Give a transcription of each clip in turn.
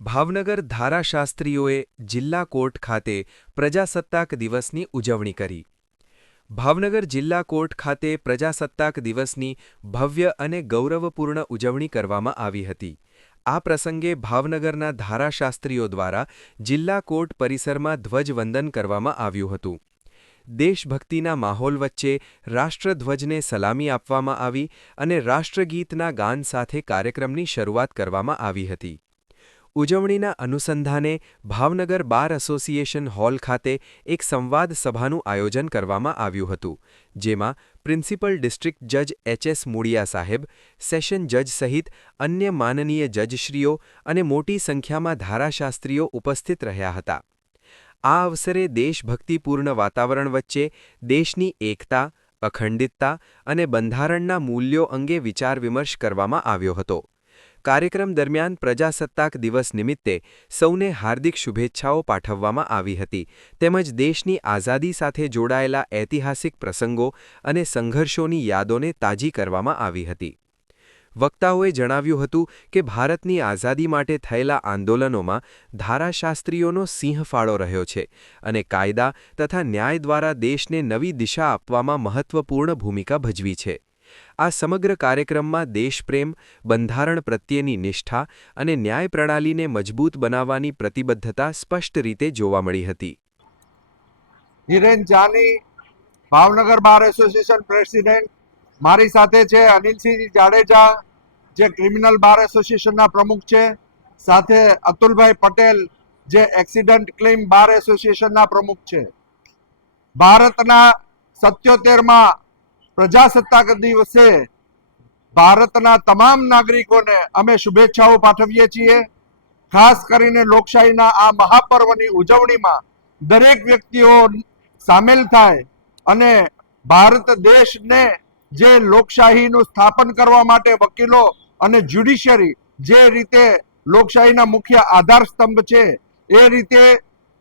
ભાવનગર ધારાશાસ્ત્રીઓએ જિલ્લા કોર્ટ ખાતે પ્રજાસત્તાક દિવસની ઉજવણી કરી. ભાવનગર જિલ્લા કોર્ટ ખાતે પ્રજાસત્તાક દિવસની ભવ્ય અને ગૌરવપૂર્ણ ઉજવણી કરવામાં આવી હતી. આ પ્રસંગે ભાવનગરના ધારાશાસ્ત્રીઓ દ્વારા જિલ્લા કોર્ટ પરિસરમાં ધ્વજવંદન કરવામાં આવ્યું હતું. દેશભક્તિના માહોલ વચ્ચે રાષ્ટ્રધ્વજને સલામી આપવામાં આવી અને રાષ્ટ્રગીતના ગાન સાથે કાર્યક્રમની શરૂઆત કરવામાં આવી હતી. ઉજવણીના અનુસંધાને ભાવનગર બાર એસોસિએશન હોલ ખાતે એક સંવાદ સભાનું આયોજન કરવામાં આવ્યું હતું, જેમાં પ્રિન્સિપલ ડિસ્ટ્રિક્ટ જજ એચ.એસ. મૂળિયા સાહેબ, સેશન જજ સહિત અન્ય માનનીય જજશ્રીઓ અને મોટી સંખ્યામાં ધારાશાસ્ત્રીઓ ઉપસ્થિત રહ્યા હતા. આ અવસરે દેશભક્તિપૂર્ણ વાતાવરણ વચ્ચે દેશની એકતા, અખંડિતતા અને બંધારણના મૂલ્યો અંગે વિચાર વિમર્શ કરવામાં આવ્યો હતો. કાર્યક્રમ દરમિયાન પ્રજાસત્તાક દિવસ નિમિત્તે સૌને હાર્દિક શુભેચ્છાઓ પાઠવવામાં આવી હતી, તેમજ દેશની આઝાદી સાથે જોડાયેલા ઐતિહાસિક પ્રસંગો અને સંઘર્ષોની યાદોને તાજી કરવામાં આવી હતી. વક્તાઓએ જણાવ્યું હતું કે ભારતની આઝાદી માટે થયેલા આંદોલનોમાં ધારાશાસ્ત્રીઓનો સિંહ ફાળો રહ્યો છે અને કાયદા તથા ન્યાય દ્વારા દેશને નવી દિશા આપવામાં મહત્વપૂર્ણ ભૂમિકા ભજવી છે. આ સમગ્ર કાર્યક્રમમાં દેશપ્રેમ, બંધારણ પ્રત્યેની નિષ્ઠા અને ન્યાય પ્રણાલીને મજબૂત બનાવવાની પ્રતિબદ્ધતા સ્પષ્ટ રીતે જોવા મળી હતી. Hiren Jani, Bhavnagar bar association president, મારી સાથે છે અનિલસિંહ જાડેજા, જે ક્રિમિનલ બાર એસોસિએશનના પ્રમુખ છે, સાથે અતુલભાઈ પટેલ, જે એક્સિડન્ટ ક્લેમ બાર એસોસિએશનના પ્રમુખ છે. ભારતના 77માં પ્રજાસત્તાક દિવસે ભારતના તમામ નાગરિકોને અમે શુભેચ્છાઓ પાઠવીએ છીએ. ખાસ કરીને લોકશાહીના આ મહાપર્વની ઉજવણીમાં દરેક વ્યક્તિઓ સામેલ થાય અને ભારત દેશને જે લોકશાહીનું સ્થાપન કરવા માટે વકીલો અને જ્યુડિશિયરી જે રીતે લોકશાહીના મુખ્ય આધાર સ્તંભ છે, એ રીતે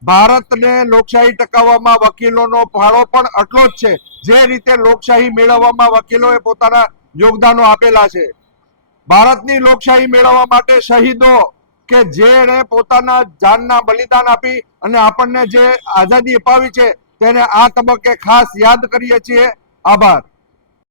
ભારતને લોકશાહી ટકાવવામાં વકીલોનો ફાળો પણ એટલો જ છે, જે રીતે લોકશાહી મેળવવામાં વકીલોએ પોતાના યોગદાનો આપેલા છે. ભારતની લોકશાહી મેળવવા માટે શહીદો કે જેણે પોતાના જાનના બલિદાન આપી અને આપણને જે આઝાદી અપાવી છે, તેને આ તબક્કે ખાસ યાદ કરીએ છીએ. આભાર.